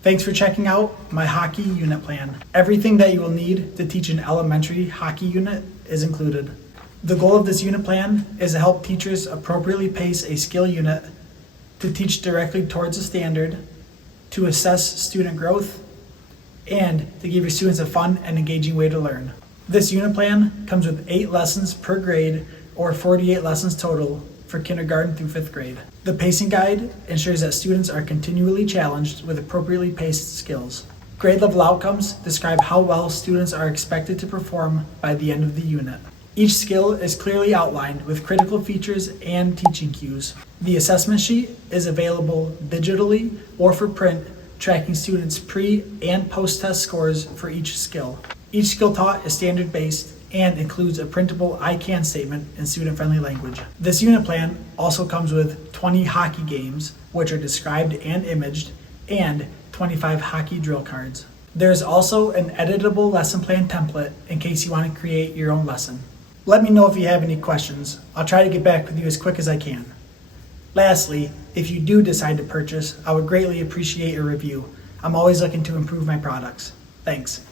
Thanks for checking out my hockey unit plan. Everything that you will need to teach an elementary hockey unit is included. The goal of this unit plan is to help teachers appropriately pace a skill unit, to teach directly towards a standard, to assess student growth, and to give your students a fun and engaging way to learn. This unit plan comes with 8 lessons per grade, or 48 lessons total for kindergarten through 5th grade. The pacing guide ensures that students are continually challenged with appropriately paced skills. Grade level outcomes describe how well students are expected to perform by the end of the unit. Each skill is clearly outlined with critical features and teaching cues. The assessment sheet is available digitally or for print, tracking students' pre- and post-test scores for each skill. Each skill taught is standard-based and includes a printable I can statement in student-friendly language. This unit plan also comes with 20 hockey games, which are described and imaged, and 25 hockey drill cards. There is also an editable lesson plan template in case you want to create your own lesson. Let me know if you have any questions. I'll try to get back with you as quick as I can. Lastly, if you do decide to purchase, I would greatly appreciate a review. I'm always looking to improve my products. Thanks.